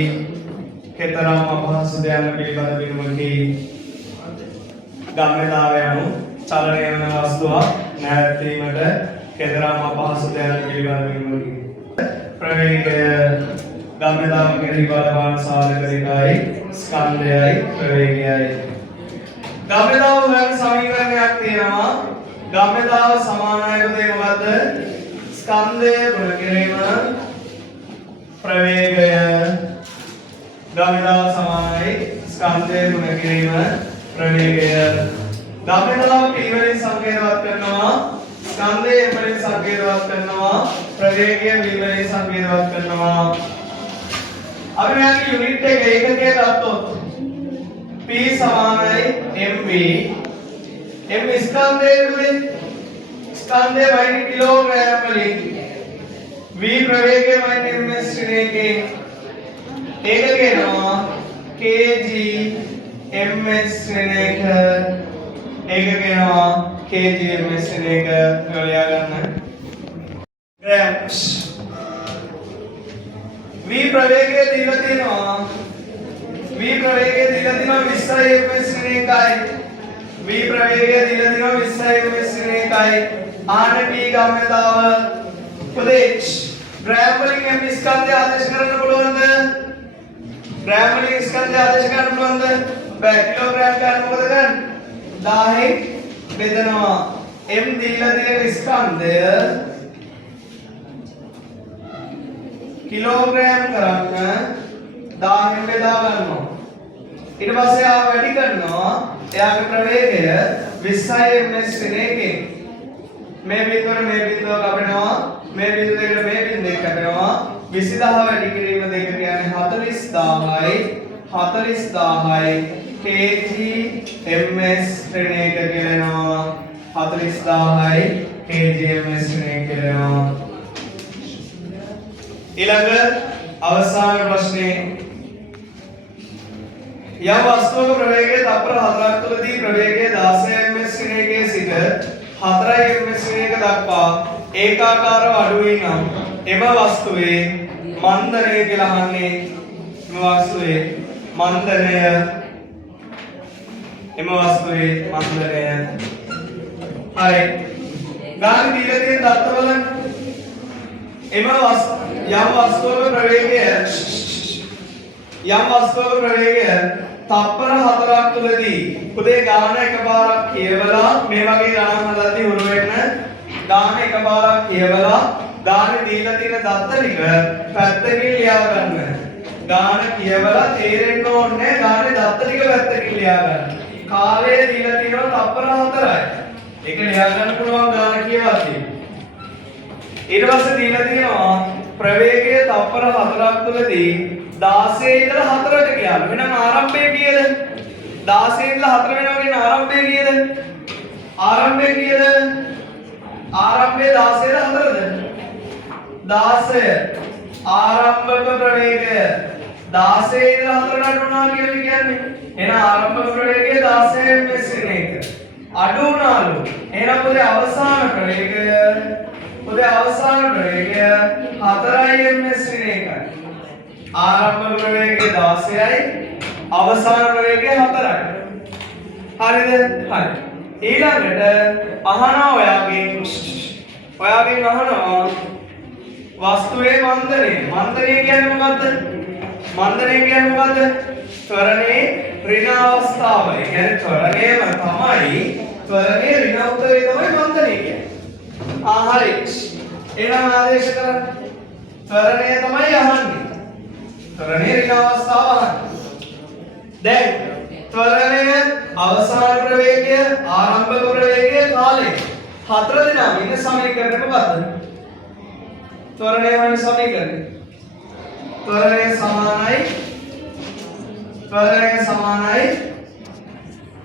කෙතරම් අපහසුද යන්න පිළිබඳ විමකි. ගම්‍යතාවය අනුව චලනය වෙන වස්තුවක් නැවැත්වීමට කෙතරම් අපහසුද යන්න පිළිබඳ විමකි. ප්‍රවේගය ගම්‍යතාව කෙරෙහි බලපාන සාධක දෙකයි ස්කන්ධයයි ප්‍රවේගයයි. ගම්‍යතාව ගැන සමීකරණයක් තියෙනවා. ගම්‍යතාව සමානයි මොකද? ස්කන්ධය ගුණ කිරීම ප්‍රවේගය. ගම්‍යතාව සමානයි ස්කන්ධය ගුණ කිරීම ප්‍රවේගය. ගම්‍යතාව p වලින් සංකේතවත් කරනවා. ස්කන්ධය m වලින් සංකේතවත් කරනවා. ප්‍රවේගය v වලින් සංකේතවත් කරනවා. අපි මෙයාගේ යුනිට් එක ඒකකයේ ගත්තොත් p සමානයි mv. m ස්කන්ධයේ ස්කන්ධය වයින් කිලෝග්‍රෑම් වලින් v ප්‍රවේගය වයින් ms ශ්‍රේණියකින් ඒක කියනවා kg ms ශ්‍රේණියක. ඒක කියනවා kg ms ශ්‍රේණියක හොයා ගන්න. grams v ප්‍රවේගය දීලා තියෙනවා. v ප්‍රවේගය දීලා තියෙනවා 20 ms ශ්‍රේණියකයි. v ප්‍රවේගය දීලා තියෙනවා 20 ms ශ්‍රේණියකයි. ආන p ගම්‍යතාව උපදේශ ග්‍රෑම් වලින් m ස්කන්ධය ආදේශ කරන්න පුළුවන්ද? ග්‍රෑම් වලින් ස්කන්ධය ආදේශ කරන්න පුළුවන්ද? බෑ. කිලෝග්‍රෑම් ගන්න මොකද කරන්නේ? 1000 බෙදනවා. m දීලා තියෙන ස්කන්ධය කිලෝග්‍රෑම් කරන්න 1000 බෙදා ගන්නවා. ඊට පස්සේ ආ වැඩි කරනවා. එයාගේ ප්‍රවේගය 20 ms ශ්‍රේණියකින් මේ බිඳුවට මේ බිඳුව කපනවා. මේ බිඳුව දෙකට මේ බිඳුව කපනවා. 20000 වැඩි කිරීම දෙක කියන්නේ 40000යි 40000යි kg ms ශ්‍රේණියක කියනවා. 40000යි kg ms ශ්‍රේණියක කියනවා. ඊළඟ අවසාන ප්‍රශ්නේ යම් වස්තුවක ප්‍රවේගය තප්පර 4ක් තුළදී ප්‍රවේගය 16 ms ශ්‍රේණියකේ සිට 4 ms ශ්‍රේණියක දක්වා ඒකාකාරව අඩු වී නම් එම වස්තුවේ මන්දනය කියලා අහන්නේ. එම වස්තුවේ මන්දනය හරි. ගාන දීලා තියෙන දත්ත බලන්න. එම යම් වස්තුවක ප්‍රවේගය තප්පර 4ක් තුලදී උදේ ගාන එකපාරක් කියවලා මේ වගේ ගණන් හදද්දී හුරු වෙන්න ගාන එකපාරක් කියවලා ගානේ දීලා තියෙන දත්ත ටික පැත්තකින් ලියා ගන්න. ගාන කියවලා තේරෙන්න ඕනේ ගානේ දත්ත ටික පැත්තකින් ලියා ගන්න. කාලය දීලා තියෙනවා තප්පර 4යි. ඒක ලියා ගන්න පුළුවන් ගාන කියවද්දී. ඊට පස්සේ දීලා තියෙනවා ප්‍රවේගය තප්පර 4ක් තුලදී 16 ඉඳලා 4ට කියලා. එහෙනම් ආරම්භය කීයද? 16 ඉඳලා 4 වෙනවා කියන ආරම්භය කීයද? ආරම්භය කීයද? ආරම්භය 16 ඉඳලා 4ද? 16. ආරම්භක ප්‍රවේගය 16 ඉඳලා 4ට අඩු වුණා කියලා කියන්නේ. එහෙනම් ආරම්භක ප්‍රවේගය 16 ms ශ්‍රේණියක. අඩු වුණාලු. එහෙනම් පොතේ අවසාන ප්‍රවේගය 4 ms ශ්‍රේණියකයි. ආරම්භක ප්‍රවේගය 16යි අවසාන ප්‍රවේගය 4යි. හරිද? හරි. ඊළඟට අහනවා ඔයාගෙන් අහනවා වස්තුවේ මන්දනය. මන්දනය කියන්නේ මොකද්ද? ත්වරණේ ඍණ අවස්ථාව. ඒ කියන්නේ ත්වරණයම තමයි ත්වරණේ ඍණ උත්තරේ තමයි මන්දනය කියන්නේ. හරි. එහෙනම් ආදේශ කරන්න. ත්වරණය තමයි අහන්නේ. ත්වරණය ඍණ අවස්ථාව අහන්නේ. දැන් ත්වරණය අවසාන ප්‍රවේගය ආරම්භක ප්‍රවේගය කාලය හතර දෙනාම ඉන්න සමීකරණය මොකක්ද? ත්වරණය වෙන සමීකරණය. ත්වරණය සමානයි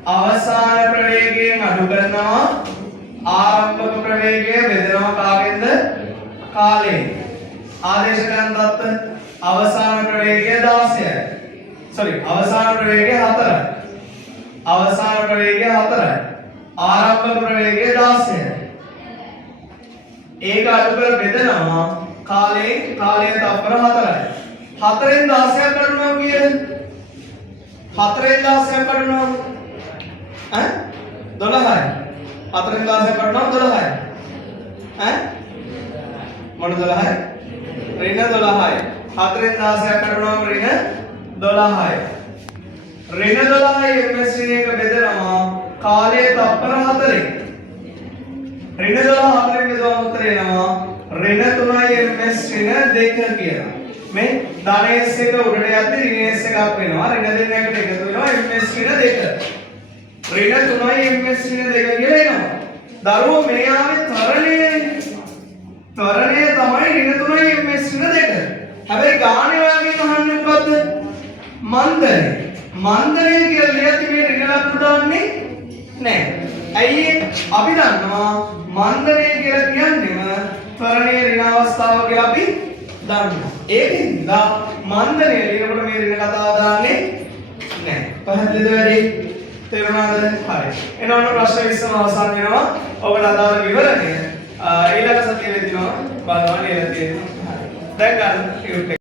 අවසාන ප්‍රවේගයෙන් අඩු කරනවා ආරම්භක ප්‍රවේගය බෙදනවා කාගෙන්ද? කාලයෙන්. ආදේශ කරන දත්ත අවසාන ප්‍රවේගය 16යි. අවසාන ප්‍රවේගය 4යි. අවසාන ප්‍රවේගය 4යි. ආරම්භක ප්‍රවේගය 16යි. ඒක අඩු කර බෙදනවා කාලය තප්පර 4යි. 4ෙන් 16ක් අඩුනවා කියන්නේ 4ෙන් 16ක් අඩුනවා 12යි. 4ෙන් 16ක් අඩුනවා 12යි. මොන 12යි? ඍණ 12යි. 4ෙන් 16ක් අඩුනවා ඍණ 12යි. ඍණ 12යි ms එක බෙදනවා කාලය තප්පර 4ෙන්. ඍණ 12 4ෙන් බෙදුවම උත්තර එනවා ඍණ 3යි ms ඍණ 2 කියලා. මේ ධන s එක උඩට යද්දි ඍණ s එකක් වෙනවා. ඍණ දෙන්නකට එකතු වෙනවා ms ඍණ 2. ඍණ 3යි ms ඍණ 2 කියලා එනවා. දරුවෝ මේ ආවේ ත්වරණය තමයි ඍණ 3යි ms ඍණ 2. හැබැයි ගානේ වගේ අහන්නේ මොකද්ද? මන්දනය කියලා දෙයක් මේ ඍණ ලකුණු දාන්නේ නැහැ. ඇයි අපි දන්නවා මන්දනය කියලා කියන්නේම ත්වරණයේ ඍණ අවස්ථාව කියලා අපි දන්නවා. ඒකින්ද මන්දනය ලියනකොට මේ ඍණ කතාව දාන්නේ නැහැ. පැහැදිලිද වැඩි? තේරුණාද? හරි. එනවනම් ප්‍රශ්න 20ම අවසන් වෙනවා. ඔබට අදාළ විවරණය ඊළඟ සතියේ වෙදිනවා බලන්න ඉලා තියෙනවා. හරි. දැන් ගන්න